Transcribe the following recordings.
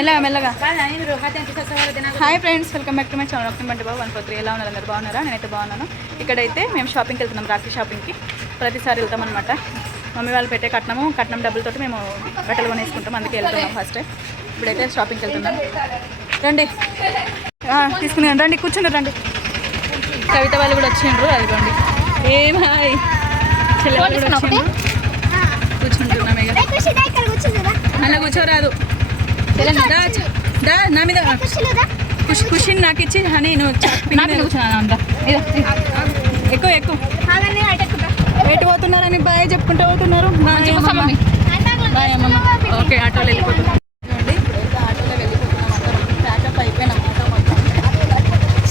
మెల్లగా మెల్లగా. Hi friends welcome back to my channel. Doctor Bandi Babu one four three. ఎలా ఉన్నారు? అందరు బాగున్నారా? నేనైతే బాగున్నాను. ఇక్కడైతే మేము షాపింగ్కి వెళ్తున్నాం రాఖీ షాపింగ్కి. ప్రతిసారి వెళ్తాం అనమాట మమ్మీ వాళ్ళు పెట్టే కట్నము కట్నం డబ్బులతోటి మేము బట్టలు కొనేసుకుంటాం. అందుకే వెళ్తున్నాం ఫస్ట్. ఇప్పుడైతే షాపింగ్కి వెళ్తున్నాం. రండి. తీసుకుని రండి కూర్చుని రండి. కవిత వాళ్ళు కూడా వచ్చిండ్రు అదిగోండి. ఏం హాయ్. చెల్లె వాళ్ళు కూడా. కూర్చుంటున్నాం ఇక. అలా కూర్చోరాదు. నా మీద ఖుషి ఖుషి నాకు ఇచ్చి అంతా ఎక్కువ ఎక్కువ. ఎటు పోతున్నారని బాయ్ చెప్పుకుంటూ పోతున్నారు. బాయ్ అమ్మమ్మ. ఓకే ఆటోలో వెళ్ళిపోతున్నాం ఆటోలో అందరం. ప్యాకప్ అయిపోయినాం. ఆటో మొత్తం.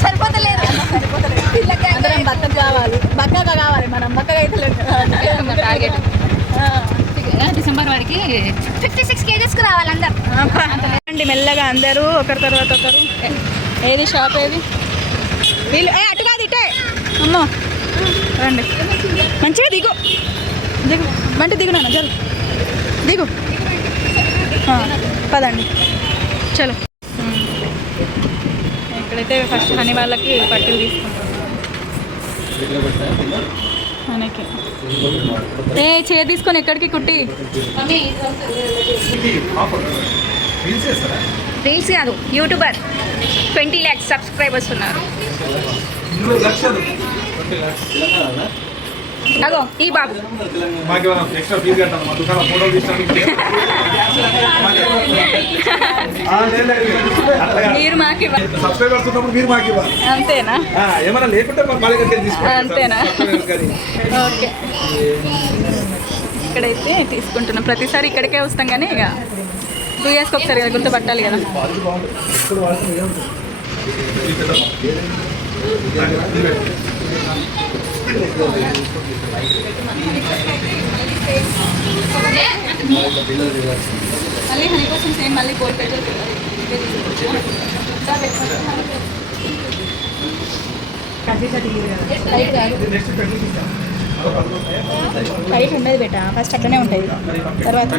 సరిపోతలేదు. అందరం బక్కగా కావాలి. బక్కగా కావాలి. మనం బక్కగా అయితే టార్గెట్. డిసెంబర్ వరకు ఫిఫ్టీ సిక్స్ కేజెస్కి రావాలి అందరు. అండి రండి మెల్లగా అందరూ ఒకరి తర్వాత ఒకరు. ఏది షాప్ ఏది? వీళ్ళు ఏ అటు కాదు ఇటే. అమ్మో. రండి. మంచిగా దిగు. దిగు. బంటి దిగు నాన్న చలు దిగు. పదండి. చలో. ఇక్కడైతే ఫస్ట్ హనీ వాళ్ళకి పట్టీలు తీసుకుంటాం. మనకి. ఏ చే తీసుకొని ఎక్కడికి కుట్టి? రీల్స్ కాదు యూట్యూబర్. ట్వంటీ ల్యాక్స్ సబ్స్క్రైబర్స్ ఉన్నారు. అగో ఈ బాబు. మీరు మాకు ఇవ్వ- సబ్స్క్రైబర్స్ ఉన్నప్పుడు మీరు మాకు ఇవ్వాలి అంతేనా? ఆ, ఏమైనా లేకుంటే మరి మా దగ్గరికి తీసుకోండి. అంతేనా? ఓకే. ఇక్కడైతే తీసుకుంటున్నాం. ప్రతిసారి ఇక్కడికే వస్తాం కానీ ఇక టూ ఇయర్స్కి ఒకసారి కదా గుర్తుపట్టాలి కదా. మళ్ళీ హనీ కోసం సేమ్ మళ్ళీ గోల్డ్ పెట్రోల్ లైట్ ఉండదు బేట. ఫస్ట్ అట్లనే ఉంటుంది తర్వాత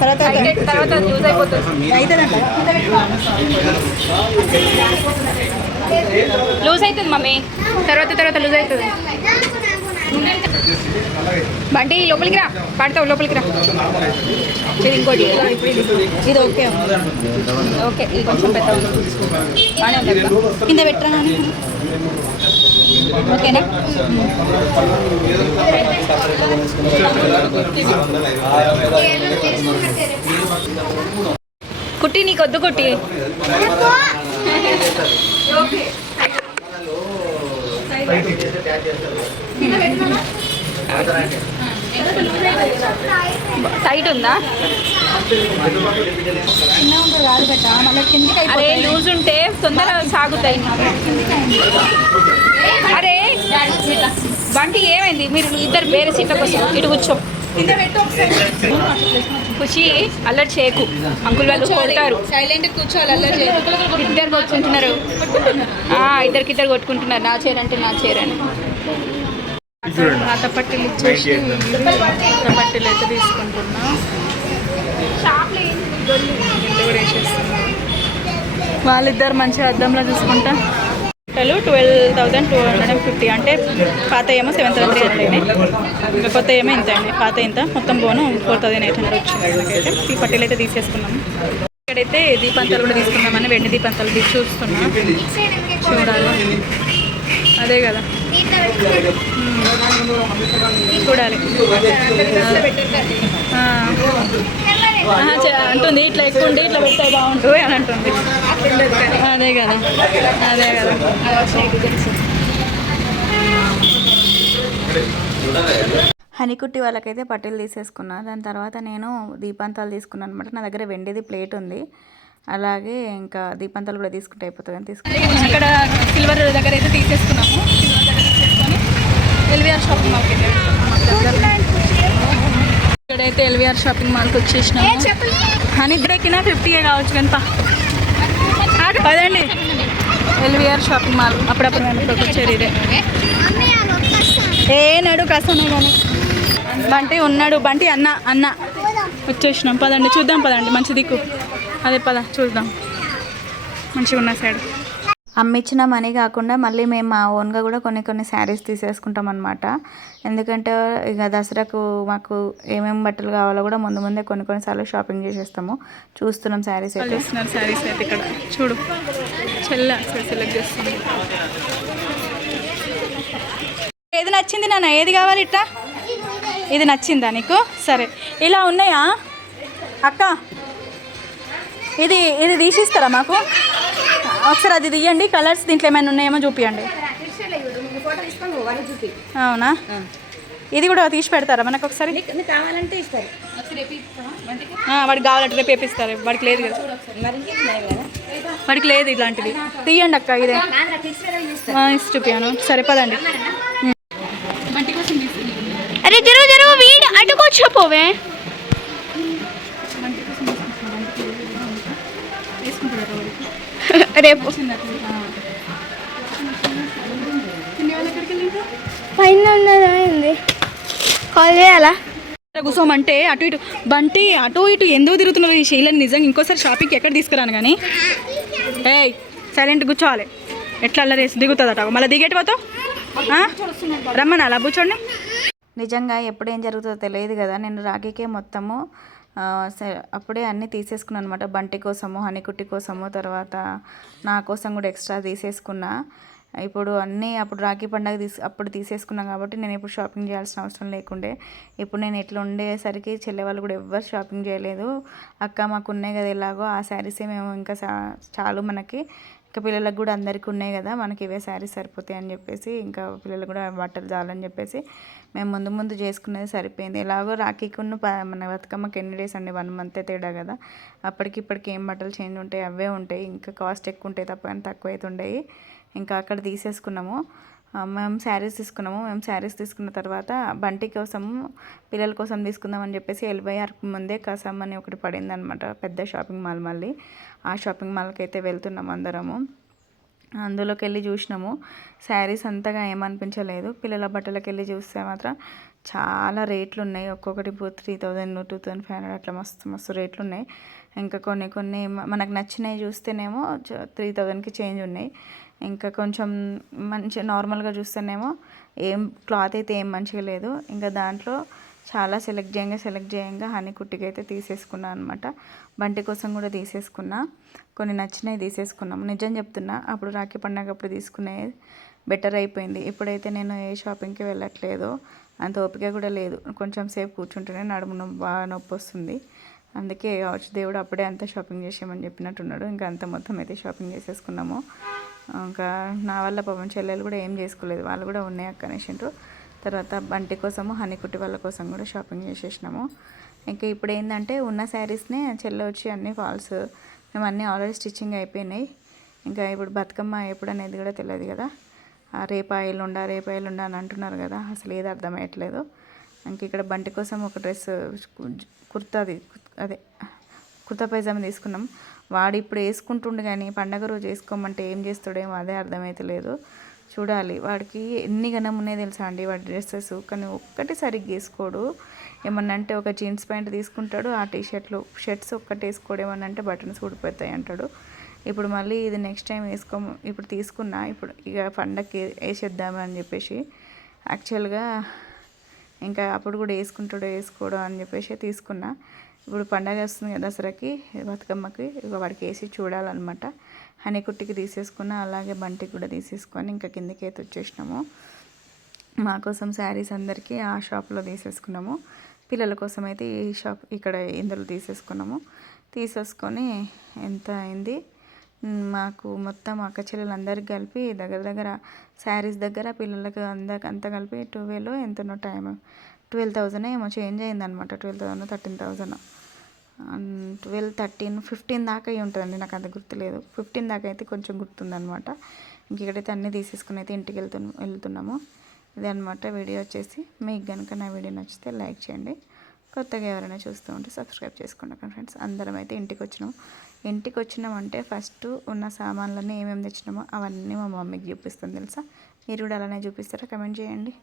తర్వాత తర్వాత యూజ్ అయిపోతుంది. అవుతుందంట లూజ్ అవుతుంది మమ్మీ. తర్వాత తర్వాత లూజ్ అవుతుంది. బండి లోపలికి రా. పడతావు లోపలికి రా. ఇది ఇంకోటి. ఇది ఓకే. ఓకే ఇది కొంచెం పెద్ద బాగానే ఉంది కింద పెట్టరా ఓకేనా? కుట్టి నీకు వద్దు కుట్టి టైట్ ఉందా? మళ్ళీ అరే లూజ్ ఉంటే తొందరగా సాగుతాయి. అరే బంటి ఏమైంది? మీరు ఇద్దరు వేరే సీట్ల కోసం ఇటు కూర్చో. ఖుషి అల్లరి చేయకు. అంకుల్ వాళ్ళు కొడతారు. సైలెంట్ కూర్చోవాలి ఇద్దరు కొట్టుకుంటున్నారు. ఆ, ఇద్దరికి ఇద్దరు కొట్టుకుంటున్నారు. నా చీర అంటే నా చీర అని. పాత పట్టీలు ఇచ్చేసి కొత్త పట్టీలు అయితే తీసుకుంటున్నా. వాళ్ళిద్దరు మంచిగా అద్దంలో చూసుకుంటా. Total twelve thousand two hundred and fifty అంటే పాత ఏమో సెవెన్ థౌసండ్ త్రీ హండ్రెడ్ అయినాయి. కొత్త ఏమో ఇంత అండి. పాత ఇంత. మొత్తం పోను ఫోర్ థౌసండ్ ఎయిట్ హండ్రెడ్ వచ్చింది ఈ పట్టీలు అయితే తీసేసుకున్నాము. ఇక్కడైతే దీపంతాలు కూడా తీసుకున్నామని వెండి దీపంతాలు తీసి చూస్తున్నా. చూడాలి. అదే కదా. చూడాలి. అంటుంది. ఇట్లా ఎక్కువ ఉండి ఇట్లా పెడితే బాగుంటుంది అని అంటుంది. అదే కదా. అదే కదా. హనీకుట్టి వాళ్ళకైతే పట్టీలు తీసేసుకున్నా. దాని తర్వాత నేను దీపాంతాలు తీసుకున్నాను అనమాట నా దగ్గర వెండిది ప్లేట్ ఉంది. అలాగే ఇంకా దీపాంతాలు కూడా తీసుకుంటే అయిపోతుంది అని తీసుకున్నాను ఇక్కడ సిల్వర్ దగ్గర అయితే తీసేసుకున్నాము. సిల్వర్ దగ్గర తీసేసుకొని ఎల్విఆర్ షాపింగ్ మాల్కి ఇక్కడైతే ఎల్విఆర్ షాపింగ్ మాల్కి వచ్చేసినాము. హనీ బ్రేకినా ఫిఫ్టీ కావచ్చు ఆగు, పదండి. LVR shopping mall. అప్పుడప్పుడు మేము ఇక్కడికి వచ్చేది ఇదే. ఏ నడు కసను కానీ బంటి ఉన్నాడు బంటి అన్న అన్న. వచ్చేసినాం. పదండి చూద్దాం పదండి. మంచి దిక్కు. అదే పద చూద్దాం. మంచిగా ఉన్న సైడ్. అమ్మిచ్చిన మనీ కాకుండా మళ్ళీ మేము మా ఓన్గా కూడా కొన్ని కొన్ని శారీస్ తీసేసుకుంటాం అనమాట ఎందుకంటే ఇక దసరాకు మాకు ఏమేమి బట్టలు కావాలో కూడా ముందు ముందే కొన్ని కొన్నిసార్లు షాపింగ్ చేసేస్తాము. చూస్తున్నాం శారీస్ అయితే. శారీస్ అయితే ఇక్కడ. చూడు. చెల్ల సెలెక్ట్ చేస్తుంది. ఏది నచ్చింది నాన్న? ఏది కావాలి ఇట్లా? ఇది నచ్చిందా నీకు? సరే. ఇలా ఉన్నాయా? అక్క ఇది ఇది తీసిస్తారా మాకు? ఒకసారి అది తీయండి. కలర్స్ దీంట్లో ఏమైనా ఉన్నాయేమో చూపియండి. అవునా? ఇది కూడా తీసి పెడతారా మనకు ఒకసారి? కావాలంటే ఇస్తారు. ఆ, వాడికి కావాలంటే రేపు వేపిస్తారు వాడికి లేదు కదా. వాడికి లేదు ఇలాంటిది. తీయండి అక్క ఇదే. చూపియాను. సరే పదండి. అరే జరుగు జరుగు. వీడు అడ్డుకొచ్చు రేపు. పైన ఉన్నదా కాల్ చేయాలా? కూర్చోమంటే అటు ఇటు బంటి అటు ఇటు ఎందుకు తిరుగుతున్నారు ఈ శైలని నిజంగా ఇంకోసారి షాపింగ్కి ఎక్కడ తీసుకురాను కానీ? ఏయ్ సైలెంట్ కూర్చోవాలి. ఎట్లా అల్లరేసి దిగుతుందట? మళ్ళీ దిగేటి పోతావు? రమ్మని అలా కూర్చోండి. నిజంగా ఎప్పుడు ఏం జరుగుతుందో తెలియదు కదా. నేను రాఖీకే మొత్తము సరే అప్పుడే అన్నీ తీసేసుకున్నాను అనమాట బంటి కోసము హనీకుట్టి కోసము తర్వాత నా కోసం కూడా ఎక్స్ట్రా తీసేసుకున్నా. ఇప్పుడు అన్నీ అప్పుడు రాఖీ పండగ తీసి అప్పుడు తీసేసుకున్నాం కాబట్టి నేను ఇప్పుడు షాపింగ్ చేయాల్సిన అవసరం లేకుండే. ఇప్పుడు నేను ఇట్లా ఉండేసరికి చెల్లె వాళ్ళు కూడా ఎవ్వరు షాపింగ్ చేయలేదు. అక్క మాకు ఉన్నాయి కదా ఎలాగో ఆ శారీసే మేము ఇంకా చాలు మనకి. ఇంకా పిల్లలకు కూడా అందరికీ ఉన్నాయి కదా మనకి ఇవే శారీస్ సరిపోతాయి అని చెప్పేసి ఇంకా పిల్లలు కూడా బట్టలు చాలని చెప్పేసి మేము ముందు ముందు చేసుకునేది సరిపోయింది. ఎలాగో రాఖీకున్న ప- మన బతుకమ్మకి ఎన్ని డేస్ అండి? వన్ మంత్ తేడా కదా. అప్పటికి ఇప్పటికి ఏం బట్టలు చేంజ్ ఉంటాయి? అవే ఉంటాయి. ఇంకా కాస్ట్ ఎక్కువ ఉంటాయి తప్ప కానీ తక్కువ అయితే ఉండేవి ఇంకా అక్కడ తీసేసుకున్నాము. మేము శారీస్ తీసుకున్నాము. మేము శారీస్ తీసుకున్న తర్వాత బంటి కోసము పిల్లల కోసం తీసుకుందామని చెప్పేసి ఎల్బై అరకు ముందే కసం అని ఒకటి పడింది అనమాట పెద్ద షాపింగ్ మాల్ మళ్ళీ. ఆ షాపింగ్ మాల్కి అయితే వెళ్తున్నాము అందరము. అందులోకి వెళ్ళి చూసినాము. శారీస్ అంతగా ఏమనిపించలేదు. పిల్లల బట్టలకి వెళ్ళి చూస్తే మాత్రం చాలా రేట్లు ఉన్నాయి ఒక్కొక్కటి three thousand two thousand five hundred అట్లా మస్తు మస్తు రేట్లు ఉన్నాయి ఇంకా కొన్ని కొన్ని మనకు నచ్చినవి చూస్తేనేమో త్రీ థౌజండ్కి చేంజ్ ఉన్నాయి. ఇంకా కొంచెం మంచి నార్మల్గా చూస్తేనేమో ఏం క్లాత్ అయితే ఏం మంచిగా లేదు. ఇంకా దాంట్లో చాలా సెలెక్ట్ చేయంగా సెలెక్ట్ చేయంగా హనీ కుట్టికి అయితే తీసేసుకున్నా అనమాట బంటి కోసం కూడా తీసేసుకున్నా. కొన్ని నచ్చినవి తీసేసుకున్నాం. నిజం చెప్తున్నా అప్పుడు రాఖీ పండగ అప్పుడు తీసుకునే బెటర్ అయిపోయింది. ఇప్పుడైతే నేను ఏ షాపింగ్కి వెళ్ళట్లేదు. అంత ఓపిక కూడా లేదు. కొంచెం సేపు కూర్చుంటేనే నడుము బాగా నొప్పి వస్తుంది. అందుకే కావచ్చు దేవుడు అప్పుడే అంతా షాపింగ్ చేసామని చెప్పినట్టున్నాడు. ఇంకా అంత మొత్తం అయితే షాపింగ్ చేసేసుకున్నాము. ఇంకా నా వల్ల పాపం చెల్లెలు కూడా ఏం చేసుకోలేదు. వాళ్ళు కూడా ఉన్నాయి అక్క అనేసిండ్రు తర్వాత బంటి కోసము హనీకుట్టి వాళ్ళ కోసం కూడా షాపింగ్ చేసేసినాము. ఇంకా ఇప్పుడు ఏంటంటే ఉన్న శారీస్నే చెల్లె వచ్చి అన్ని ఫాల్స్ మేము అన్నీ ఆల్రెడీ స్టిచ్చింగ్ అయిపోయినాయి. ఇంకా ఇప్పుడు బతుకమ్మ ఎప్పుడు అనేది కూడా తెలియదు కదా. ఆ ఉండా ఎల్లుండా ఉండా అని అంటున్నారు కదా. అసలు ఏది అర్థమయ్యట్లేదు. ఇంక ఇక్కడ బంటి కోసం ఒక డ్రెస్ కుర్తాది అదే కుర్తా పైజామా తీసుకున్నాం. వాడు ఇప్పుడు వేసుకుంటుండు కానీ పండగ రోజు వేసుకోమంటే ఏం చేస్తాడేమో అదే అర్థమైతలేదు చూడాలి. వాడికి ఎన్ని గణం ఉన్నాయి తెలుసా అండి? వాడి డ్రెస్సెస్. కానీ ఒక్కటి సరిగ్గా వేసుకోడు. ఏమన్నా అంటే ఒక జీన్స్ ప్యాంట్ తీసుకుంటాడు ఆ టీ షర్ట్లు షర్ట్స్ ఒక్కటి వేసుకోడు. ఏమన్నా అంటే బటన్స్ ఊడిపోతాయి అంటాడు. ఇప్పుడు మళ్ళీ ఇది నెక్స్ట్ టైం వేసుకో ఇప్పుడు తీసుకున్నా ఇప్పుడు ఇక పండగకి వేసేద్దామని అని చెప్పేసి యాక్చువల్గా ఇంకా అప్పుడు కూడా వేసుకుంటాడో వేసుకోడో అని చెప్పేసి తీసుకున్నా. ఇప్పుడు పండగ వస్తుంది కదా దసరాకి బతుకమ్మకి ఇక వాడికి వేసి చూడాలన్నమాట. హనీకుట్టికి తీసేసుకున్న అలాగే బంటికి కూడా తీసేసుకొని ఇంకా కిందకి అయితే వచ్చేసినాము. మా కోసం శారీస్ అందరికీ ఆ షాప్లో తీసేసుకున్నాము. పిల్లల కోసం అయితే ఈ షాప్ ఇక్కడ ఇందులో తీసేసుకున్నాము. తీసేసుకొని ఎంత అయింది? మాకు మొత్తం అక్క చెల్లెలందరికీ కలిపి దగ్గర దగ్గర శారీస్ దగ్గర పిల్లలకు అందరికి అంతా కలిపి ట్వెల్వ్ ఎంతనో టైం ట్వెల్వ్ థౌజండ్ ఏమో చేంజ్ అయిందనమాట twelve thousand thirteen thousand twelve thirteen fifteen దాకా అయి ఉంటుందండి. నాకు అంత గుర్తులేదు. ఫిఫ్టీన్ దాకా అయితే కొంచెం గుర్తుందనమాట ఇంక ఇక్కడైతే అన్నీ తీసేసుకుని అయితే ఇంటికి వెళ్తు వెళ్తున్నాము. ఇది అనమాట వీడియో వచ్చేసి. మీకు కనుక నా వీడియో నచ్చితే లైక్ చేయండి. కొత్తగా ఎవరైనా చూస్తూ ఉంటే సబ్స్క్రైబ్ చేసుకోండి ఫ్రెండ్స్. అందరం అయితే ఇంటికి వచ్చినాం. ఇంటికి వచ్చినామంటే ఫస్ట్ ఉన్న సామాన్లన్నీ ఏమేమి తెచ్చినామో అవన్నీ మా మమ్మీకి చూపిస్తుంది తెలుసా? మీరు కూడా అలానే చూపిస్తారా? కమెంట్ చేయండి.